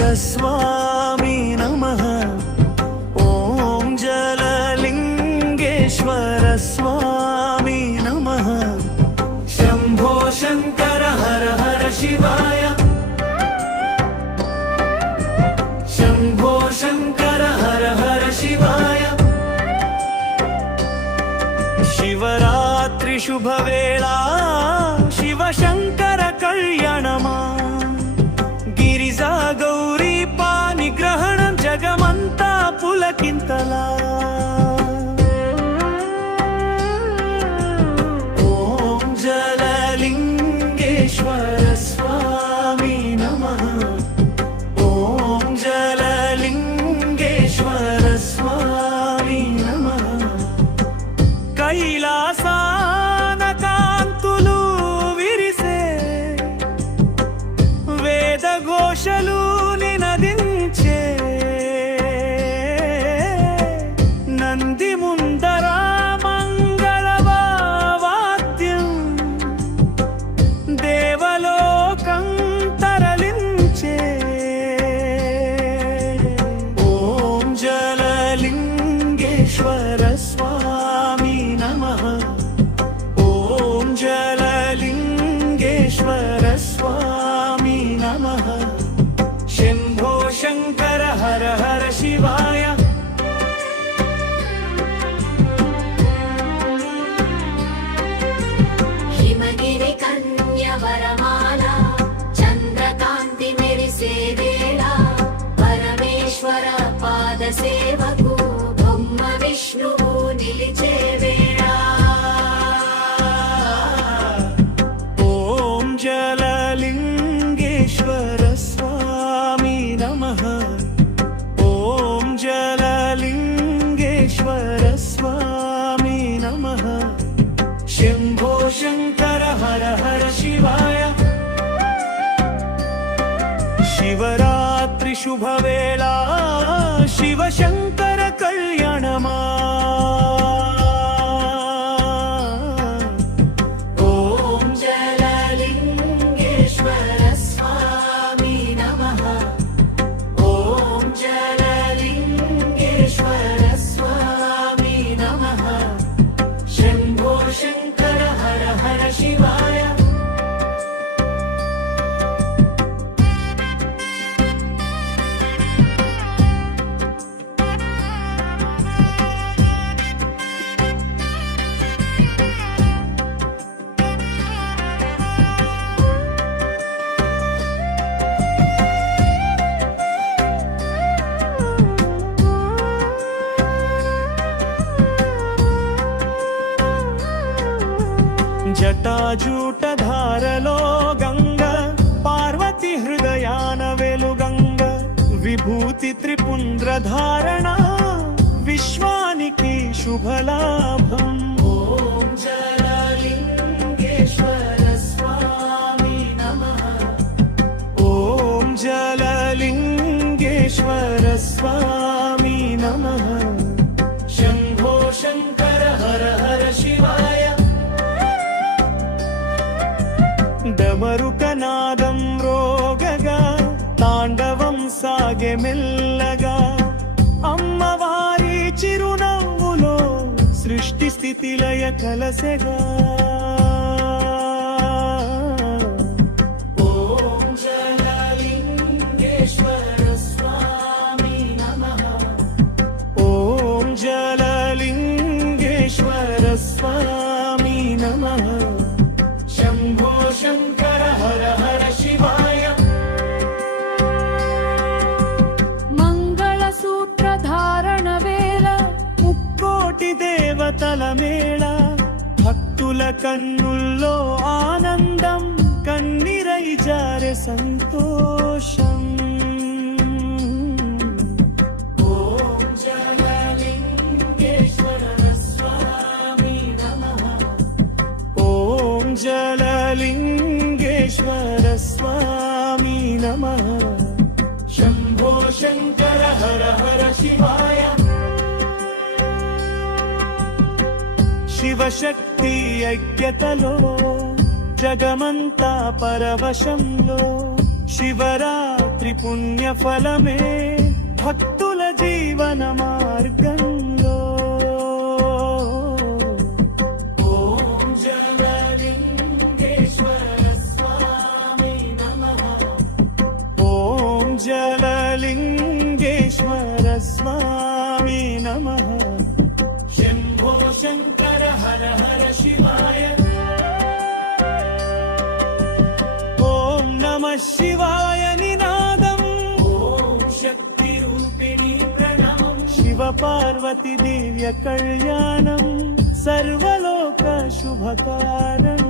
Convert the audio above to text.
स्वामी नमः। ॐ जललिङ्गेश्वर स्वामी नमः। शम्भो शङ्कर हर हर शिवाय। शम्भो शङ्कर हर हर शिवाय। शिवरात्रि शुभवेळा शिवशङ्कर कल्याणमा। गिरिजा गौरी पानिग्रहणं जगमंता पुलकिंतला। ॐ जललिङ्गेश्वर स्वामी नमः। ॐ जललिङ्गेश्वर स्वामी नमः। कैलासान कांतुलु विरिसे वेद घोषलु निनदिंचे। నంది ముందర మంగళవాద్యం దేవలోకం తరలించే। ఓం జలలింగేశ్వర స్వామి నమః। ఓం జలలింగేశ్వర స్వామి నమః। శంభో శంకర హర హర శివాయ। हिमगिरि कन्या वरमाला चंद्रकांति मेरिसे वेला। परमेश्वर पाद सेवकु ब्रह्म विष्णुवु निलिचे वेळा। ॐ जललिङ्गेश्वर स्वामी नमः। ॐ जललिङ्गेश्वर स्वामी नमः। शम्भो शङ्कर हर हर शिवाय। शिवरात्रि शुभवेळा शिवशङ्कर कल्याणमा। ॐ जललिङ्गेश्वर स्वामी नमः। ॐ जललिङ्गेश्वर स्वामी नमः। शम्भो शङ्कर हर हर शिवाय। జటాజూటధారలో గంగ పార్వతి హృదయాన వెలుగంగ। విభూతి త్రిపుండ్ర ధారణ విశ్వానికి శుభలాభం। ॐ जललिङ्गेश्वर स्वामी नमः। ॐ जललिङ्गेश्वर स्वामी नमः। शम्भो शङ्कर हर हर शिवाय। డమరుకనాదం రోగగా తాండవం సాగే మెల్లగా। అమ్మవారి చిరునవ్వులో సృష్టి స్థితి లయ కలసెగా। ॐ जललिङ्गेश्वर स्वामी नमः। ॐ जललिङ्गेश्वर स्वामी नमः। शम्भो शङ्कर हर हर शिवाय। మంగళసూత్రధారణ వేళ ముక్కోటి దేవతల మేళ। భక్తుల కన్నుల్లో ఆనందం కన్నిరై జారె సంతోషం। ॐ जललिङ्गेश्वर स्वामी नमः। ॐ जललिङ्गेश्वर स्वामी नमः। शम्भो शङ्कर हर हर शिवाय। శివశక్తి ఐక్యతలో జగమంతా పరవశంలో। శివరాత్రి త్రిపుణ్యఫలమే భక్తుల జీవన మార్గంలో. ఓం జలలింగేశ్వర స్వామి నమః. ఓం జలలింగేశ్వర స్వామి నమః. శంభో శంకర హర హర శివాయ. ఓం నమః శివాయ నినాదం. ఓం శక్తి రూపిణి ప్రణవం. శివ పార్వతి దివ్య కళ్యాణం సర్వలోక శుభకారణం.